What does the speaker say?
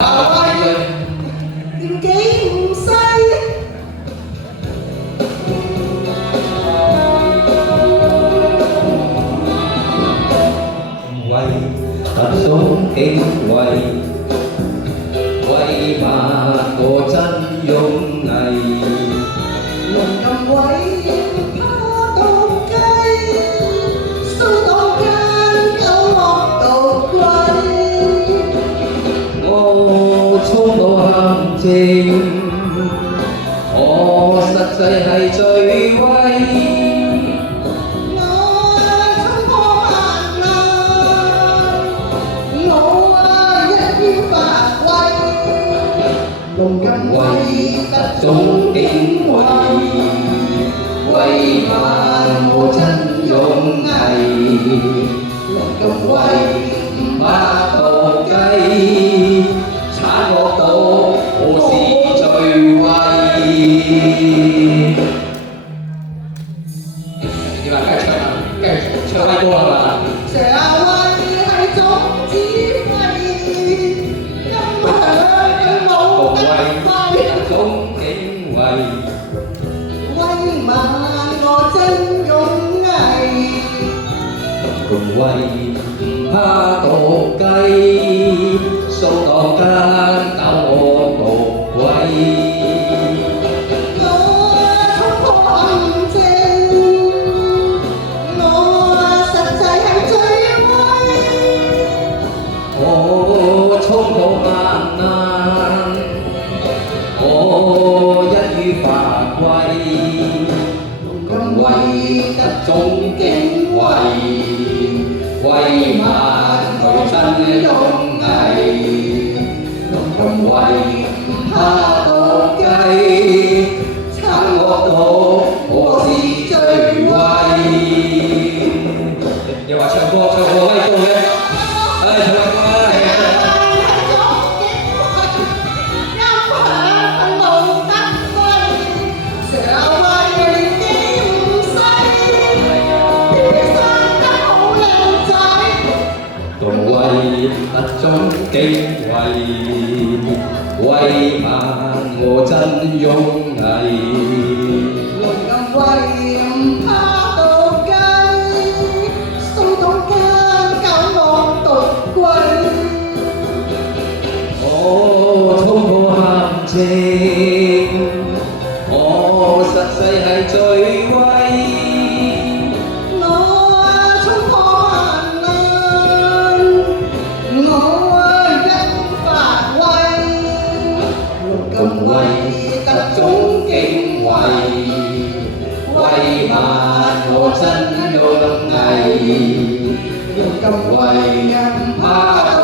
年紀唔細，為特種敬畏，為萬個真勇毅，能咁偉他到雞，騷動間狗惡到龜。我衝到陷阱，我實際係最威。龍咁偉特種敬畏，為萬個真勇毅，龍咁偉唔怕鬥雞，慘惡到我是最威。點啊？梗係唱威歌啦嘛！社威係種子輝，音響冇得揮。種敬畏，威猛我真勇毅，同為唔怕鬥雞，掃蕩間搞我獨貴。衝到萬難，我一於發揮，咁為特種敬畏，為萬個真勇毅，咁為唔怕鬥雞，慘惡到我是最威。你話唱歌威到嘅，唱威歌啦！為特種敬畏，為萬我真勇毅。龍咁偉唔怕鬥雞，騷動間狗惡獨龜。我衝破陷阱，我實際係最威。咁為特種敬畏，為萬個真勇毅，咁為唔怕鬥